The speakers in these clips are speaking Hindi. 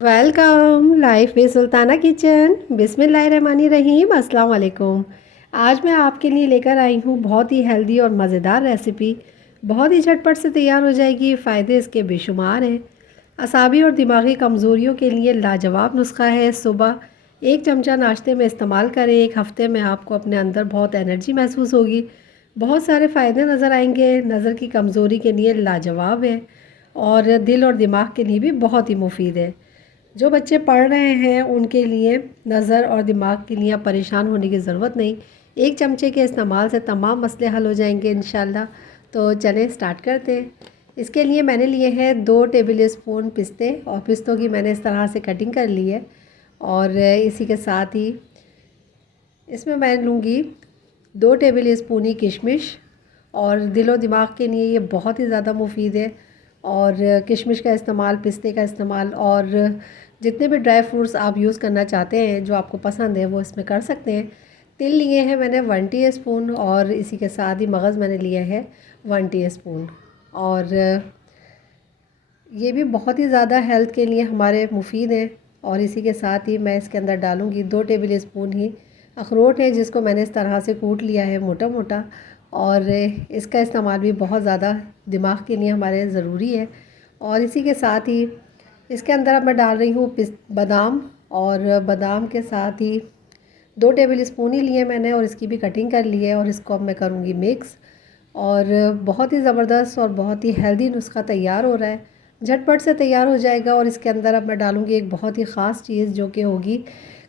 वेलकम लाइफ में सुल्ताना किचन। बिस्मिल्लाहिर्रहमानिर्रहीम। अस्सलाम वालेकुम। आज मैं आपके लिए लेकर आई हूँ बहुत ही हेल्दी और मज़ेदार रेसिपी। बहुत ही झटपट से तैयार हो जाएगी। फ़ायदे इसके बेशुमार हैं। असाबी और दिमागी कमज़ोरियों के लिए लाजवाब नुस्खा है। सुबह 1 चमचा नाश्ते में इस्तेमाल करें। 1 हफ़्ते में आपको अपने अंदर बहुत एनर्जी महसूस होगी। बहुत सारे फ़ायदे नज़र आएंगे। नज़र की कमज़ोरी के लिए लाजवाब है और दिल और दिमाग के लिए भी बहुत ही मुफीद है। जो बच्चे पढ़ रहे हैं उनके लिए नज़र और दिमाग के लिए अब परेशान होने की ज़रूरत नहीं। 1 चमचे के इस्तेमाल से तमाम मसले हल हो जाएंगे इंशाल्लाह। तो चलें स्टार्ट करते हैं। इसके लिए मैंने लिए हैं 2 टेबल स्पून पिस्ते और पिस्तों की मैंने इस तरह से कटिंग कर ली है। और इसी के साथ ही इसमें मैं लूँगी 2 टेबल स्पून ही किशमिश। और दिलो दिमाग के लिए ये बहुत ही ज़्यादा मुफीद है। और किशमिश का इस्तेमाल, पिस्ते का इस्तेमाल और जितने भी ड्राई फ्रूट्स आप यूज़ करना चाहते हैं जो आपको पसंद है वो इसमें कर सकते हैं। तिल लिए हैं मैंने 1 टीस्पून और इसी के साथ ही मगज़ मैंने लिया है 1 टीस्पून। और ये भी बहुत ही ज़्यादा हेल्थ के लिए हमारे मुफीद हैं। और इसी के साथ ही मैं इसके अंदर डालूँगी 2 टेबल स्पून ही अखरोट है जिसको मैंने इस तरह से कूट लिया है मोटा मोटा। और इसका इस्तेमाल भी बहुत ज़्यादा दिमाग के लिए हमारे ज़रूरी है। और इसी के साथ ही इसके अंदर अब मैं डाल रही हूँ बादाम। और बादाम के साथ ही 2 टेबल स्पून ही लिए मैंने और इसकी भी कटिंग कर ली है। और इसको अब मैं करूँगी मिक्स। और बहुत ही ज़बरदस्त और बहुत ही हेल्दी नुस्खा तैयार हो रहा है। झटपट से तैयार हो जाएगा। और इसके अंदर अब मैं डालूँगी एक बहुत ही ख़ास चीज़ जो कि होगी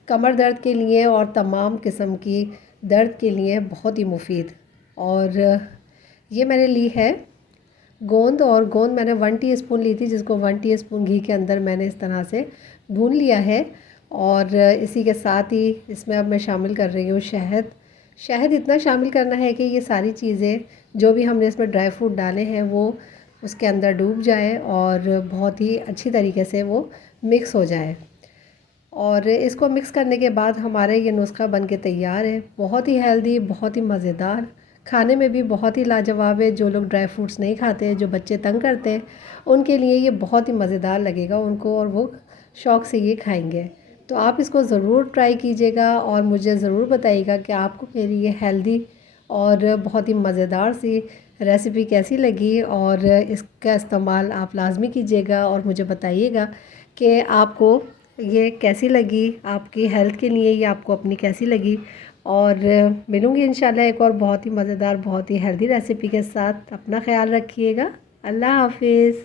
कमर दर्द के लिए और तमाम किस्म की दर्द के लिए बहुत ही मुफीद। और ये मैंने ली है गोंद। और गोंद मैंने 1 टीस्पून ली थी जिसको 1 टीस्पून घी के अंदर मैंने इस तरह से भून लिया है। और इसी के साथ ही इसमें अब मैं शामिल कर रही हूँ शहद। शहद इतना शामिल करना है कि ये सारी चीज़ें जो भी हमने इसमें ड्राई फ्रूट डाले हैं वो उसके अंदर डूब जाए और बहुत ही अच्छी तरीके से वो मिक्स हो जाए। और इसको मिक्स करने के बाद हमारे ये नुस्खा बन के तैयार है। बहुत ही हेल्दी, बहुत ही मज़ेदार, खाने में भी बहुत ही लाजवाब है। जो लोग ड्राई फ्रूट्स नहीं खाते, जो बच्चे तंग करते हैं, उनके लिए ये बहुत ही मज़ेदार लगेगा उनको और वो शौक़ से ये खाएंगे। तो आप इसको ज़रूर ट्राई कीजिएगा और मुझे ज़रूर बताइएगा कि आपको मेरी ये हेल्दी और बहुत ही मज़ेदार सी रेसिपी कैसी लगी। और इसका इस्तेमाल आप लाजमी कीजिएगा और मुझे बताइएगा कि आपको ये कैसी लगी, आपकी हेल्थ के लिए ये आपको अपनी कैसी लगी। और मिलूँगी इंशाल्लाह एक और बहुत ही मज़ेदार, बहुत ही हेल्दी रेसिपी के साथ। अपना ख्याल रखिएगा। अल्लाह हाफिज़।